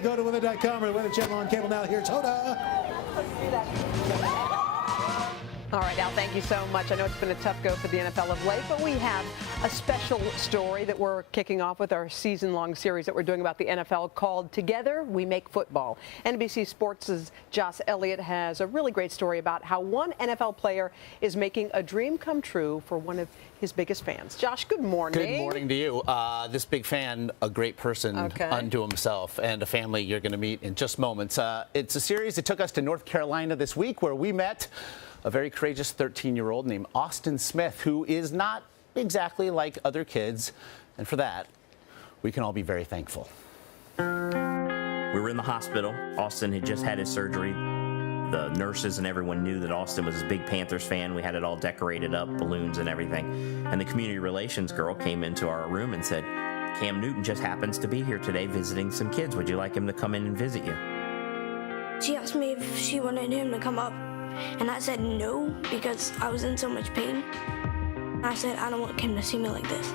Go to winner.com or the Winner Channel on cable now. Here's Hoda. All right, Al, thank you so much. I know it's been a tough go for the NFL of late, but we have a special story that we're kicking off with our season-long series that we're doing about the NFL called Together We Make Football. NBC Sports' Josh Elliott has a really great story about how one NFL player is making a dream come true for one of his biggest fans. Josh, good morning. Good morning to you. This big fan, a great person unto himself, and a family you're going to meet in just moments. It's a series that took us to North Carolina this week where we met a very courageous 13-year-old named Austin Smith, who is not exactly like other kids, and for that, we can all be very thankful. We were in the hospital. Austin had just had his surgery. The nurses and everyone knew that Austin was a big Panthers fan. We had it all decorated up, balloons and everything. And the community relations girl came into our room and said, Cam Newton just happens to be here today visiting some kids. Would you like him to come in and visit you? She asked me if she wanted him to come up. And I said no, because I was in so much pain. I said, I don't want him to see me like this.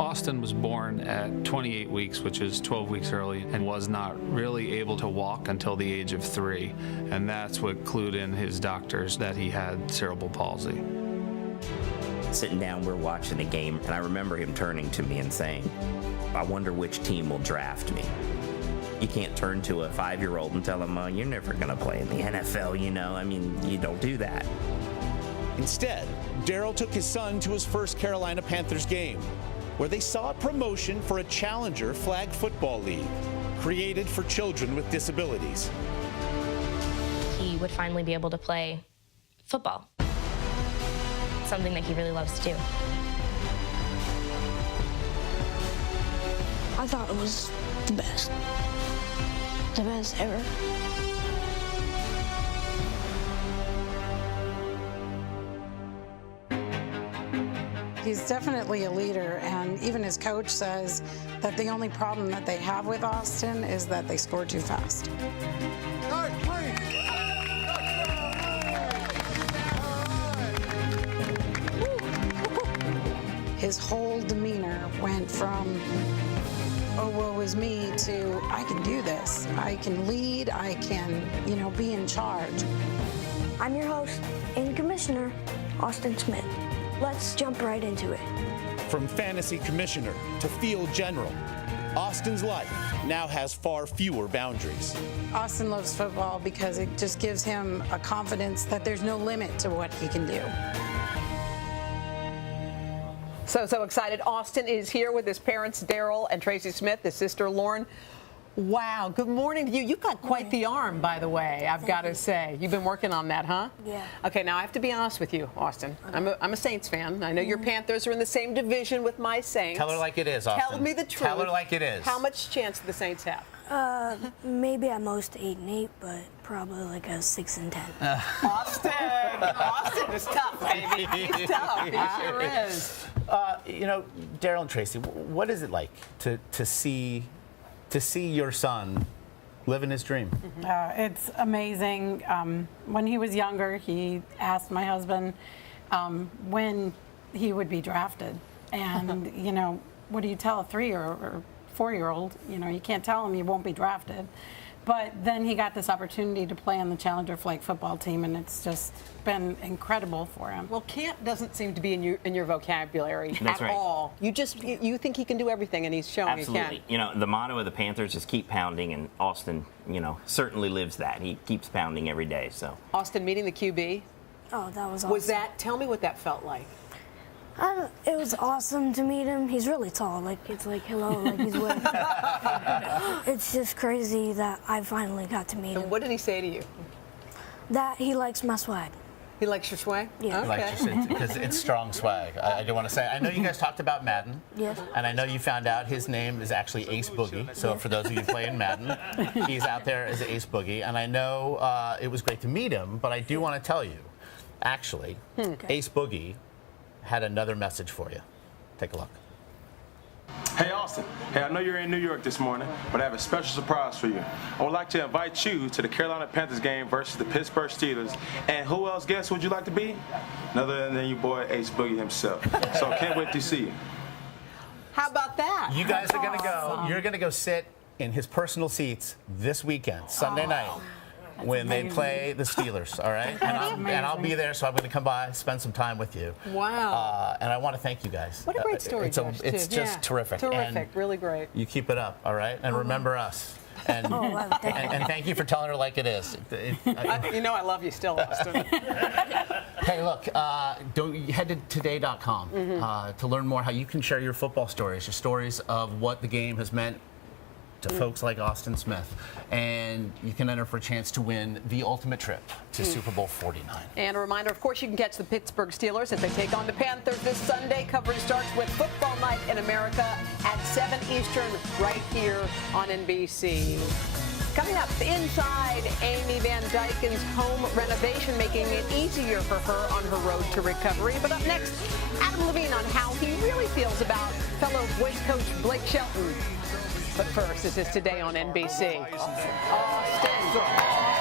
Austin was born at 28 weeks, which is 12 weeks early, and was not really able to walk until the age of 3. And that's what clued in his doctors that he had cerebral palsy. Sitting down, we're watching the game, and I remember him turning to me and saying, I wonder which team will draft me. You can't turn to a 5-year-old and tell him, oh, you're never going to play in the NFL, you know. I mean, you don't do that. Instead, Daryl took his son to his first Carolina Panthers game, where they saw a promotion for a challenger flag football league created for children with disabilities. He would finally be able to play football, something that he really loves to do. I thought it was the best. The best ever. He's definitely a leader, and even his coach says that the only problem that they have with Austin is that they score too fast. His whole demeanor went from, oh, woe is me, to I can do this. I can lead, I can, be in charge. I'm your host and commissioner, Austin Smith. Let's jump right into it. From fantasy commissioner to field general, Austin's life now has far fewer boundaries. Austin loves football because it just gives him a confidence that there's no limit to what he can do. So excited. Austin is here with his parents, Daryl and Tracy Smith, his sister, Lauren. Wow. Good morning to you. You've got quite the arm, by the way, I've got to say. You've been working on that, huh? Yeah. Okay, now I have to be honest with you, Austin. I'm a Saints fan. I know your Panthers are in the same division with my Saints. Tell her like it is, Austin. Tell me the truth. Tell her like it is. How much chance do the Saints have? Maybe at most 8-8, but probably like a 6-10. Austin is tough, baby. He's tough. He sure is. Daryl and Tracy, what is it like to see your son living his dream? It's amazing. When he was younger, he asked my husband when he would be drafted. And, what do you tell a 3 or 4-year-old? You can't tell him he won't be drafted. But then he got this opportunity to play on the Challenger flag football team, and it's just been incredible for him. Well, can't doesn't seem to be in your vocabulary That's at right. all. You think he can do everything, and he's showing Absolutely. he can. The motto of the Panthers is keep pounding, and Austin, certainly lives that. He keeps pounding every day. So Austin meeting the QB. Oh, that was awesome. Tell me what that felt like. It was awesome to meet him. He's really tall. It's like, hello, like he's waving. It's just crazy that I finally got to meet him. And what did he say to you? That he likes my swag. He likes your swag? Yeah. Okay. Because it's strong swag. I do want to say, I know you guys talked about Madden. Yes. And I know you found out his name is actually Ace Boogie. So for those of you playing Madden, he's out there as Ace Boogie. And I know it was great to meet him, but I do want to tell you, actually, Ace Boogie had another message for you. Take a look. Hey Austin, hey, I know you're in New York this morning, but I have a special surprise for you. I would like to invite you to the Carolina Panthers game versus the Pittsburgh Steelers. And who else, guess, would you like to be? None other than your boy Ace Boogie himself. So can't wait to see you. How about that? You guys are going to go. You're going to go sit in his personal seats this weekend, Sunday night, when they play the Steelers. All right, and I'll be there, so I'm going to come by, spend some time with you. Wow. And I want to thank you guys. What a great story, Josh, It's too. just terrific. Terrific. And really great. you keep it up, all right? And remember us. And, and thank you for telling her like it is. You know I love you still, Austin. Hey, look, head to today.com to learn more how you can share your football stories, your stories of what the game has meant to folks like Austin Smith. And you can enter for a chance to win the ultimate trip to Super Bowl 49. And a reminder, of course, you can catch the Pittsburgh Steelers as they take on the Panthers this Sunday. Coverage starts with Football Night in America at 7 Eastern right here on NBC. Coming up, inside Amy Van Dyken's home renovation, making it easier for her on her road to recovery. But up next, Adam Levine on how he really feels about fellow voice coach Blake Shelton. But first, this is Today on NBC. Austin.